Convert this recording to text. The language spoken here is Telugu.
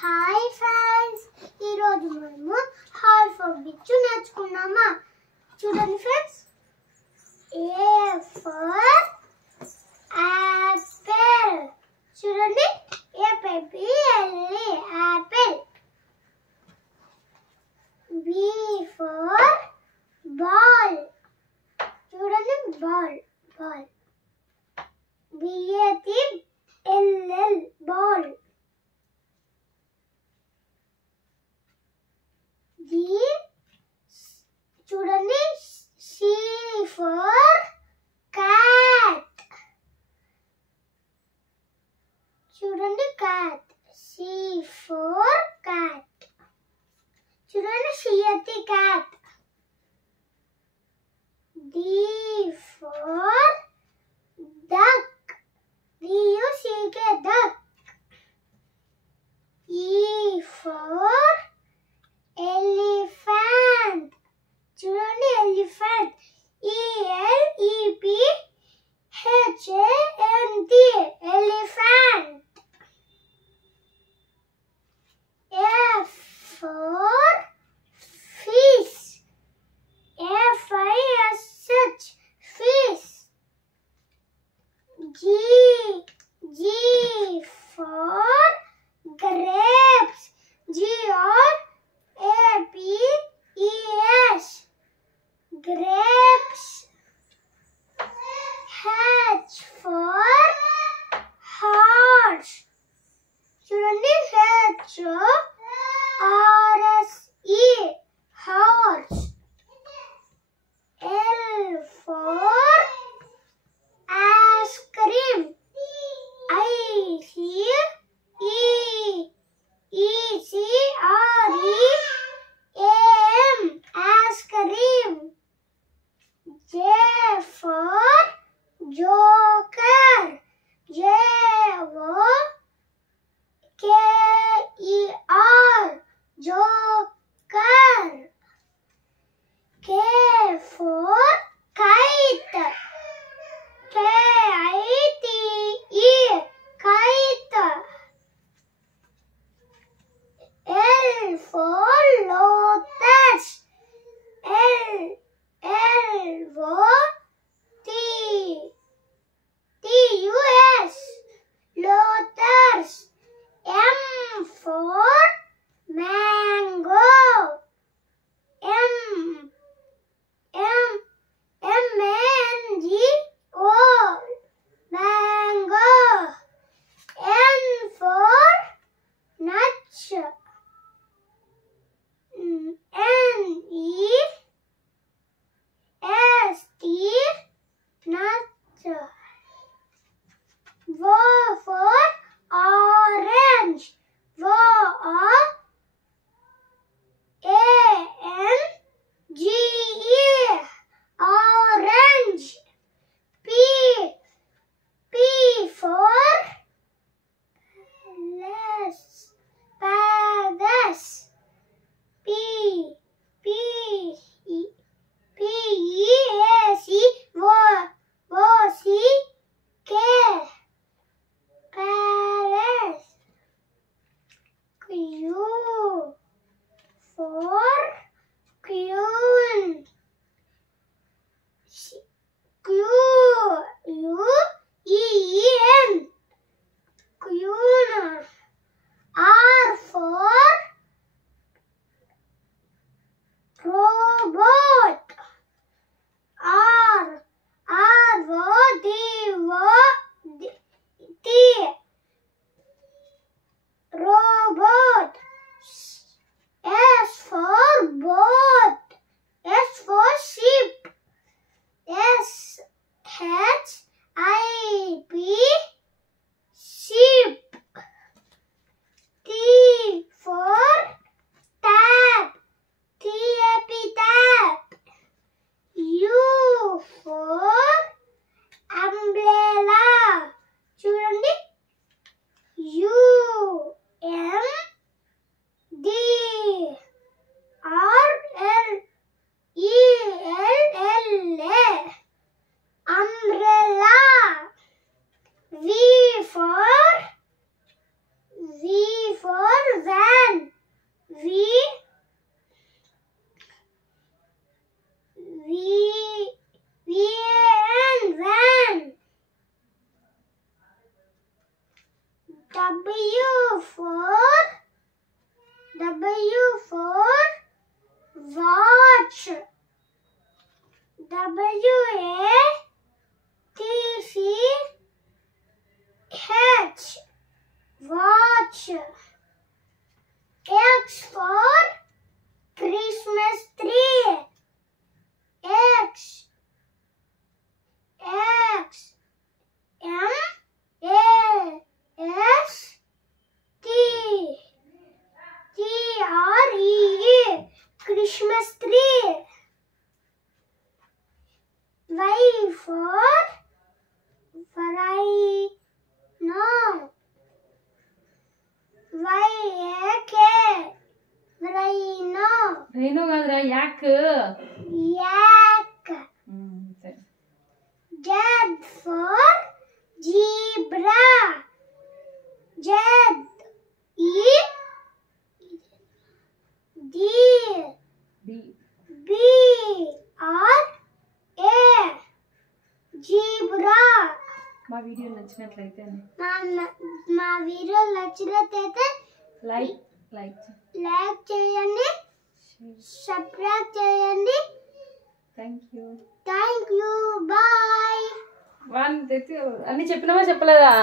హాయ్ ఫ్రెండ్స్, ఈరోజు మనము ఆల్ఫాబెట్స్ నేర్చుకున్నామా. చూడండి ఫ్రెండ్స్, ఏ ఫర్ యాపిల్. చూడండి, ఏ బేబీ ఎల్లి యాపిల్. B for ball. చూడండి, ball ball. B A T L L ball. చూడండి, సి ఫర్ క్యాట్. చూడండి, క్యాట్. C for cat. చూడండి, C A T cat. D for duck. D U C K duck. E for elephant. చూడండి, elephant. ELEPHANT elephant. F for fish. FISH fish. G for grapes. GRAPES grapes. H for horse. చూడండి, HORSE horse. L for ice cream. ICECREAM ice cream. J for joker. JOKER joker. K for kite. KITE kite. L for lotus. LOTUS lotus. M for mango. MANGO mango. N for nuts. NEST nuts. V for orange. ORANGE orange. P for palace. PEACWOCK palace. Q for queen. QUEEN queen. R for robot. ROBOT robot. S for boat. S for sheep. SHIP sheep. X for Christmas tree. X M A S T R E Christmas tree. Y for rhino. Y-A-K rhino. Rhino కాదురా యాక్. Yak. సరే. Z for zebra. Z E D B. B R A zebra. మా వీడియో నచ్చినట్లయితే మా వీడియో నచ్చినట్లయితే లైక్ చేయండి, సబ్స్క్రైబ్ చేయండి. Thank you. బాయ్. అన్ని చెప్పినావా చెప్పలేదా?